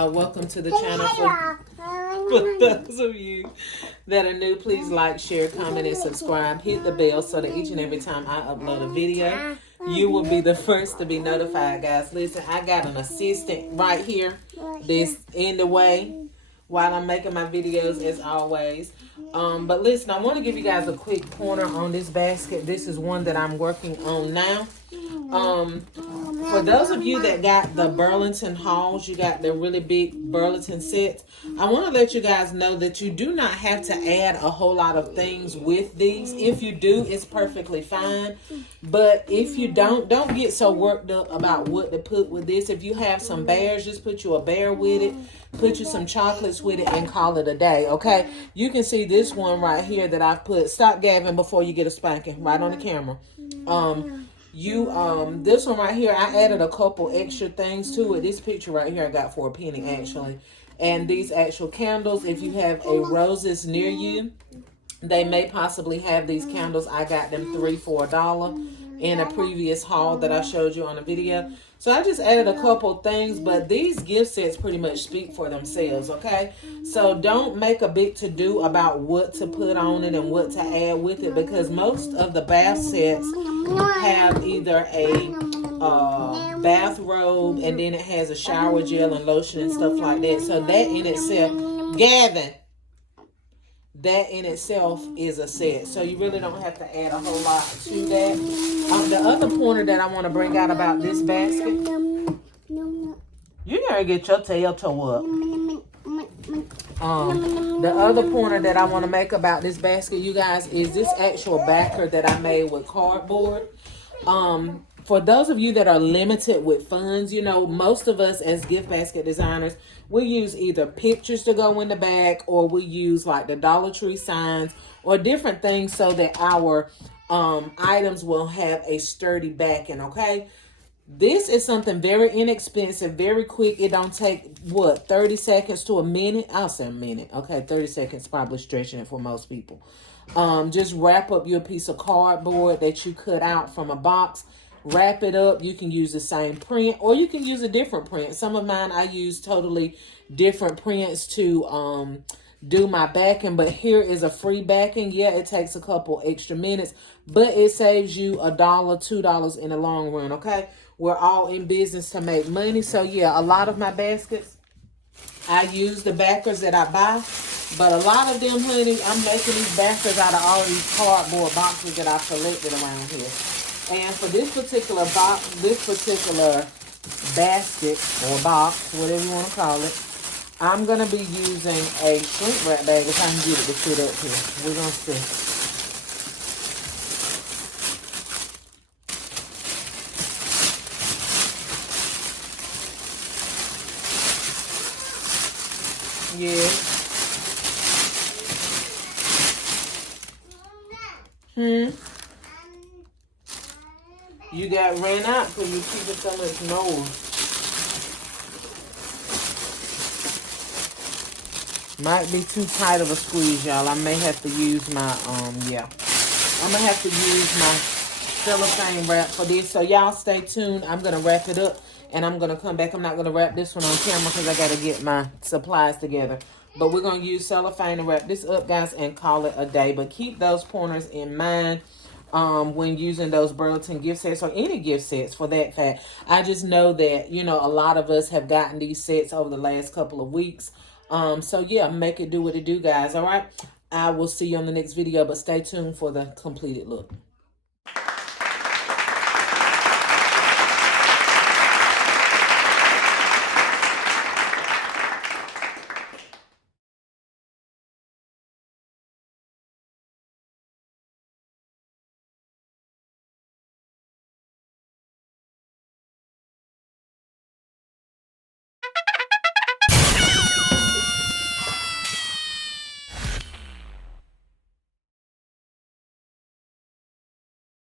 y'all. Welcome to the channel. For those of you that are new, please like, share, comment, and subscribe. Hit the bell so that each and every time I upload a video, you will be the first to be notified, guys. Listen, I got an assistant right here that's in the way while I'm making my videos, as always. But listen, I want to give you guys a quick pointer on this basket. This is one that I'm working on now. For those of you that got the Burlington hauls, you got the really big Burlington sets, I want to let you guys know that you do not have to add a whole lot of things with these. If you do, it's perfectly fine. But if you don't get so worked up about what to put with this. If you have some bears, just put you a bear with it. Put you some chocolates with it and call it a day, okay? You can see this one right here that I've put. Stop gabbing before you get a spanking right on the camera. This one right here, I added a couple extra things to it. This picture right here I got for a penny, actually. And these actual candles, if you have a roses near you, they may possibly have these candles. I got them 3 for $1 in a previous haul that I showed you on a video. So I just added a couple things, but these gift sets pretty much speak for themselves, okay? So don't make a big to-do about what to put on it and what to add with it, because most of the bath sets have either a bathrobe, and then it has a shower gel and lotion and stuff like that. So that in itself, Gavin, that in itself is a set. So you really don't have to add a whole lot to that. The other pointer that I want to bring out about this basket, you gotta get your tail toe up. The other pointer that I want to make about this basket, you guys, is this actual backer that I made with cardboard. For those of you that are limited with funds, you know, most of us as gift basket designers, we use either pictures to go in the back, or we use like the Dollar Tree signs or different things so that our items will have a sturdy backing, okay? This is something very inexpensive, very quick. It don't take, what, 30 seconds to a minute? I'll say a minute. Okay, 30 seconds probably stretching it for most people. Just wrap up your piece of cardboard that you cut out from a box. Wrap it up. You can use the same print, or you can use a different print. Some of mine, I use totally different prints to do my backing, but here is a free backing. Yeah, it takes a couple extra minutes, but it saves you $1, $2 in the long run, okay? We're all in business to make money. So yeah, a lot of my baskets, I use the backers that I buy, but a lot of them, honey, I'm making these backers out of all these cardboard boxes that I've collected around here. And for this particular box, this particular basket or box, whatever you want to call it, I'm going to be using a shrink wrap bag if I can get it to fit up here. We're going to see. Yeah. You got ran out because you keep so much noise. Might be too tight of a squeeze, y'all. I may have to use my, yeah. I'm going to have to use my cellophane wrap for this. So y'all stay tuned. I'm going to wrap it up and I'm going to come back. I'm not going to wrap this one on camera because I got to get my supplies together. But we're going to use cellophane to wrap this up, guys, and call it a day. But keep those pointers in mind when using those Burlington gift sets, or any gift sets for that fact. I just know that, you know, a lot of us have gotten these sets over the last couple of weeks. So yeah, make it do what it do, guys. All right. I will see you on the next video, but stay tuned for the completed look.